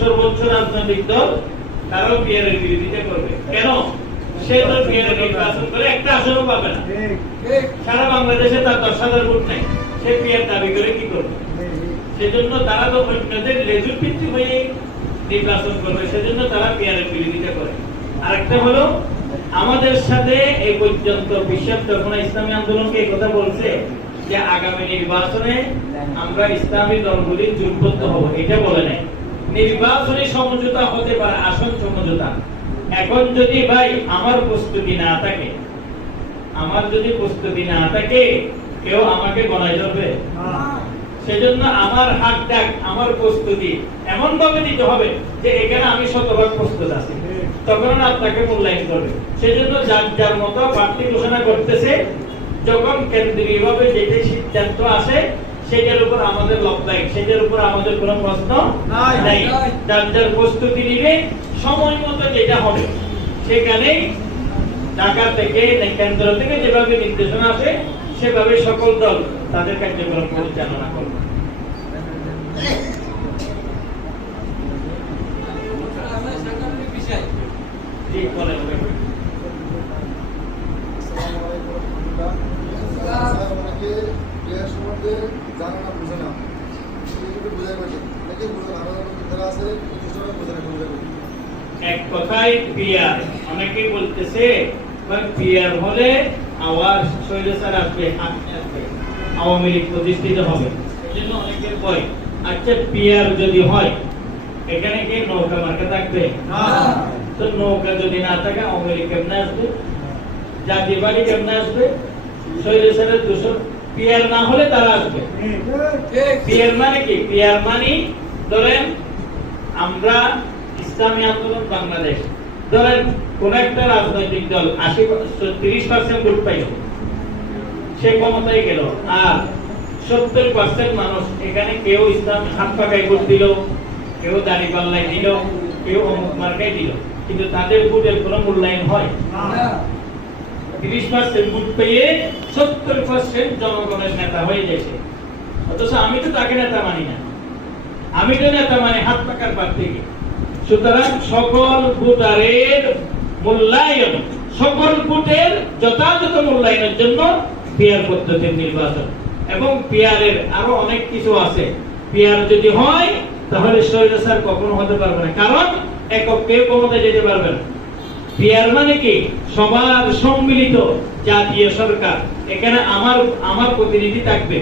সর্বোচ্চ রাজনৈতিক দল তারাও পিয়ারের বিরোধিতা করবে। কেন? সে তো পিয়ারের নির্বাচন করে একটা আসনও পাবে না। সারা বাংলাদেশে তার 10,000 ভোট নাই, সে পিয়ার দাবি করে কি করবে? সেজন্য তারা তো অন্যদের লেজুর ভিত্তি হয়ে নির্বাচন করবে, সেজন্য তারা পিয়ারের বিরোধিতা করে। আরেকটা হলো, আমাদের সাথে এই পর্যন্ত বিশ্ব তখন ইসলামী আন্দোলনকে এই কথা বলছে যে আগামী নির্বাচনে আমরা ইসলামী দলগুলি জোটবদ্ধ হব, এটা বলে নাই। নির্বাচনী সমঝোতা হতে পারে, আসন সমঝোতা। এখন যদি ভাই আমার প্রস্তুতি না থাকে, কেউ আমাকে গণায় ধরবে? সেজন্য আমার হাত ডাক, আমার প্রস্তুতি এমন ভাবে দিতে হবে যে এখানে আমি শতভাগ প্রস্তুত আছি, তখন আপনাকে মূল্যায়ন করবে। সেজন্য যার যার মতো প্রার্থী ঘোষণা করতেছে, যখন কেন্দ্রীয়ভাবে যেটা সিদ্ধান্ত আসে সেটার উপর আমাদের লক্ষ্য, সেটার উপর আমাদের কোনো প্রশ্ন নাই। যার যার প্রস্তুতি নিবে, সময় মতো যেটা হবে সেখানেই ঢাকা থেকে কেন্দ্র থেকে যেভাবে নির্দেশনা আসে সেভাবে সকল দল তাদের কার্যক্রম পরিচালনা করবে। এক কথায় পিয়ার, অনেকেই বলতেছে পিয়ার হলে আওয়াজ স্বৈরাচার আসবে, আওয়ামী লীগ প্রতিষ্ঠিত হবে। সেজন্য অনেকের ভয়। আচ্ছা, পিয়ার যদি হয় এখানে কি নৌকা মার্কা থাকবে? তো নৌকা যদি না থাকে আওয়ামী লীগ কেমনে আসবে? জাতীয় পার্টি কেমনে আসবে? স্বৈরাচারের দূষণ। পিয়ার না হলে তারা আসবে। পিয়ার মানে কি? পিয়ার মানে ধরেন আমরা ইসলামী আন্দোলন বাংলাদেশ, ধরেন কোন একটা রাজনৈতিক দল 30% ভোট পাইল, সে ক্ষমতায় গেল, আর 70% মানুষ এখানে কেউ ইসলাম হাত পাকায় ভোট দিল, কেউ দাঁড়িপাল্লায় দিল, কেউ অমুক মার্কায় দিল, কিন্তু তাদের ভোটের কোনো মূল্যায়ন হয়? 30% ভোট পেয়ে 70% জনগণের নেতা হয়ে গেছে। অথচ আমি তো তাকে নেতা মানি না, আমি তো নেতা মানে হাত পাকার প্রার্থীকে। সুতরাং সকল ভোটারের মূল্যায়ন, সকল ভোটের যথাযথ মূল্যায়নের জন্য পিয়ার পদ্ধতির নির্বাচন। এবং পিয়ারের আরো অনেক কিছু আছে। পিয়ার যদি হয় তাহলে স্বৈরাচার কখনো হতে পারবে না, কারণ একক কেউ ক্ষমতায় যেতে পারবে না। পিয়ার মানে কি? সবার সম্মিলিত জাতীয় সরকার, এখানে আমার প্রতিনিধি থাকবে।